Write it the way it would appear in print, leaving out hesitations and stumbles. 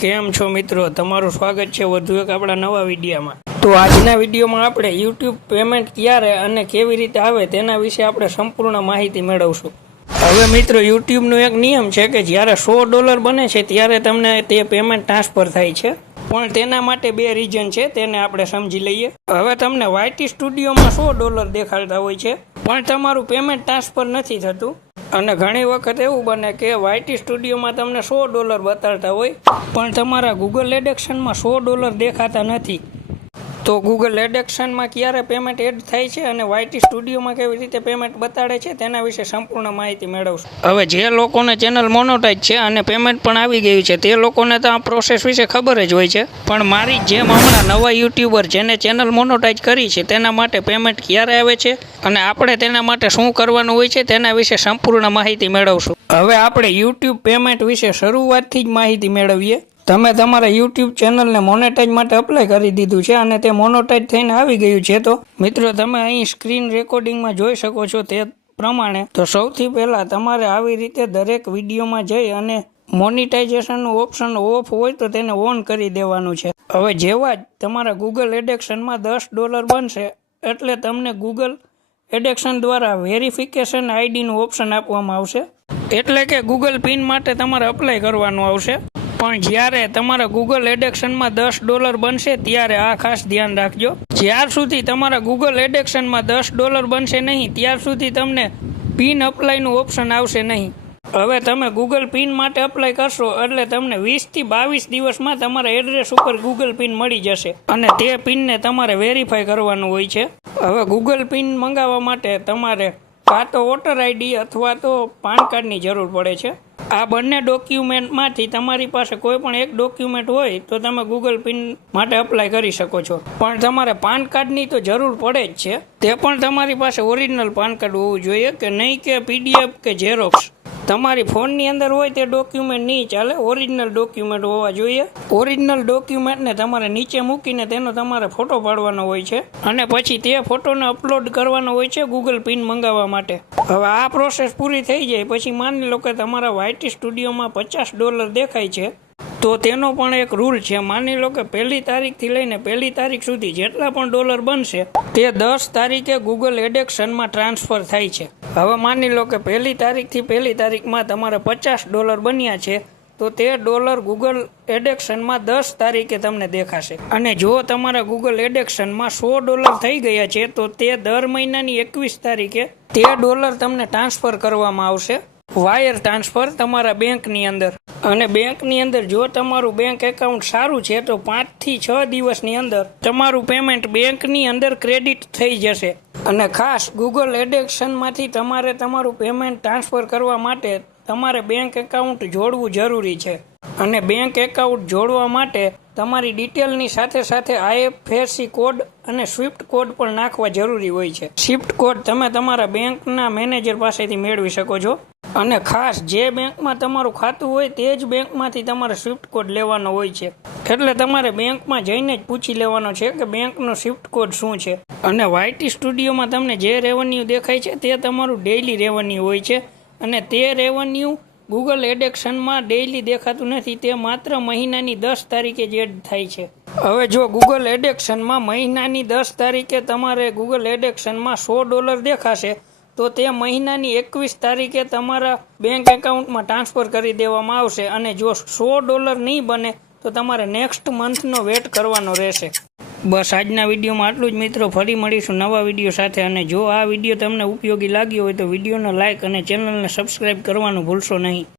કેમ છો મિત્રો, તમારું સ્વાગત છે વધુ એક આપણા નવા વિડીયોમાં। તો આજના વિડીયોમાં આપણે YouTube પેમેન્ટ ક્યારે અને કેવી રીતે આવે તેના વિશે આપણે સંપૂર્ણ માહિતી મેળવશું। હવે મિત્રો, YouTubeનો એક નિયમ છે કે જ્યારે $100 બને છે ત્યારે તમને તે પેમેન્ટ ટ્રાન્સફર થાય છે, પણ તેના માટે બે રીઝન છે, તેને આપણે સમજી લઈએ। હવે તમને YT સ્ટુડિયોમાં $100 દેખાડતા હોય છે, પણ તમારું પેમેન્ટ ટ્રાન્સફર નથી થતું। અને ઘણી વખત એવું બને કે YT સ્ટુડિયોમાં તમને $100 બતાડતા હોય, પણ તમારા ગૂગલ એડેક્શનમાં $100 દેખાતા નથી। તો ગૂગલ એડેક્શનમાં ક્યારે પેમેન્ટ એડ થાય છે અને YT સ્ટુડિયોમાં કેવી રીતે પેમેન્ટ બતાડે છે તેના વિશે સંપૂર્ણ માહિતી મેળવશું। હવે જે લોકોને ચેનલ મોનોટાઈઝ છે અને પેમેન્ટ પણ આવી ગયું છે તે લોકોને તો આ પ્રોસેસ વિશે ખબર જ હોય છે, પણ મારી જેમ હમણાં નવા યુટ્યુબર જેને ચેનલ મોનોટાઈઝ કરી છે તેના માટે પેમેન્ટ ક્યારે આવે છે અને આપણે તેના માટે શું કરવાનું હોય છે તેના વિશે સંપૂર્ણ માહિતી મેળવશું। હવે આપણે YouTube પેમેન્ટ વિશે શરૂઆતથી જ માહિતી મેળવીએ। તમે તમારા YouTube ચેનલને મોનેટાઈઝ માટે અપ્લાય કરી દીધું છે અને તે મોનેટાઈઝ થઈને આવી ગયું છે, તો મિત્રો તમે અહીં સ્ક્રીન રેકોર્ડિંગમાં જોઈ શકો છો તે પ્રમાણે। તો સૌથી પહેલાં તમારે આવી રીતે દરેક વિડીયોમાં જઈ અને મોનિટાઇઝેશનનું ઓપ્શન ઓફ હોય તો તેને ઓન કરી દેવાનું છે। હવે જેવા જ તમારા ગૂગલ એડેક્શનમાં $10 બનશે એટલે તમને ગૂગલ એડેક્શન દ્વારા વેરિફિકેશન આઈડીનું ઓપ્શન આપવામાં આવશે, એટલે કે ગૂગલ પિન માટે તમારે અપ્લાય કરવાનું આવશે। પણ જ્યારે તમારા ગૂગલ એડેક્શનમાં $10 બનશે ત્યારે આ ખાસ ધ્યાન રાખજો, જ્યાર સુધી તમારા ગૂગલ એડેક્શનમાં $10 બનશે નહીં ત્યાર સુધી તમને પિન અપ્લાયનું ઓપ્શન આવશે નહીં। હવે તમે ગૂગલ પિન માટે અપ્લાય કરશો એટલે તમને 20 થી 22 દિવસમાં તમારા એડ્રેસ ઉપર ગૂગલ પિન મળી જશે અને તે પિનને તમારે વેરીફાઈ કરવાનું હોય છે। હવે ગૂગલ પિન મંગાવવા માટે તમારે કાં તો વોટર આઈડી અથવા તો પાન કાર્ડની જરૂર પડે છે। આ બંને ડોક્યુમેન્ટમાંથી તમારી પાસે કોઈ પણ એક ડોક્યુમેન્ટ હોય તો તમે ગૂગલ પિન માટે અપ્લાય કરી શકો છો, પણ તમારે પાન કાર્ડની તો જરૂર પડે જ છે। તે પણ તમારી પાસે ઓરિજિનલ પાન કાર્ડ હોવું જોઈએ, કે નહીં કે PDF કે ઝેરોક્સ। તમારી ફોનની અંદર હોય તે ડોક્યુમેન્ટ નહીં ચાલે, ઓરિજિનલ ડોક્યુમેન્ટ હોવા જોઈએ। ઓરિજિનલ ડોક્યુમેન્ટને તમારે નીચે મૂકીને તેનો તમારે ફોટો પાડવાનો હોય છે અને પછી તે ફોટોને અપલોડ કરવાનો હોય છે ગૂગલ પિન મંગાવવા માટે। હવે આ પ્રોસેસ પૂરી થઈ જાય પછી માની લો કે તમારા YT સ્ટુડિયોમાં $50 દેખાય છે, તો તેનો પણ એક રૂલ છે। માની લો કે 1લી તારીખથી લઈને 1લી તારીખ સુધી જેટલા પણ ડોલર બનશે તે 10 તારીખે ગૂગલ એડેક્શનમાં ટ્રાન્સફર થાય છે। હવે માની લો કે 1લી તારીખથી 1લી તારીખમાં તમારે $50 બન્યા છે, તો તે ડોલર ગૂગલ એડેક્શનમાં 10 તારીખે તમને દેખાશે। અને જો તમારા ગૂગલ એડેક્શનમાં $100 થઈ ગયા છે તો તે દર મહિનાની 21 તારીખે તે ડોલર તમને ટ્રાન્સફર કરવામાં આવશે, વાયર ટ્રાન્સફર તમારા બેંકની અંદર। અને બેંકની અંદર જો તમારું બેંક એકાઉન્ટ સારું છે તો 5 થી 6 દિવસની અંદર તમારું પેમેન્ટ બેંકની અંદર ક્રેડિટ થઈ જશે। અને ખાસ ગૂગલ એડેક્શનમાંથી તમારે તમારું પેમેન્ટ ટ્રાન્સફર કરવા માટે તમારે બેંક એકાઉન્ટ જોડવું જરૂરી છે। અને બેંક એકાઉન્ટ જોડવા માટે તમારી ડિટેલની સાથે સાથે IFSC કોડ અને સ્વિફ્ટ કોડ પણ નાખવા જરૂરી હોય છે। સ્વિફ્ટ કોડ તમે તમારા બેંકના મેનેજર પાસેથી મેળવી શકો છો, અને ખાસ જે બેંકમાં તમારું ખાતું હોય તે જ બેંકમાંથી તમારે સ્વિફ્ટ કોડ લેવાનો હોય છે, એટલે તમારે બેંકમાં જઈને જ પૂછી લેવાનો છે કે બેંકનો સ્વિફ્ટ કોડ શું છે। અને YT સ્ટુડિયોમાં તમને જે રેવન્યુ દેખાય છે તે તમારું ડેઇલી રેવન્યુ હોય છે, અને તે રેવન્યુ ગૂગલ એડેક્શનમાં ડેઇલી દેખાતું નથી, તે માત્ર મહિનાની 10 તારીખે જ એડ થાય છે। હવે જો ગૂગલ એડેક્શનમાં મહિનાની 10 તારીખે તમારે ગૂગલ એડેક્શનમાં $100 દેખાશે તો તે મહિનાની 21 તારીખે તમારા બેંક એકાઉન્ટમાં ટ્રાન્સફર કરી દેવામાં આવશે। અને જો $100 નહીં બને તો તમારે નેક્સ્ટ મંથનો વેટ કરવાનો રહેશે। બસ આજના વિડીયોમાં આટલું જ મિત્રો, ફરી મળીશું નવા વિડીયો સાથે। અને જો આ વિડીયો તમને ઉપયોગી લાગ્યો હોય તો વિડીયોને લાઇક અને ચેનલને સબસ્ક્રાઈબ કરવાનું ભૂલશો નહીં।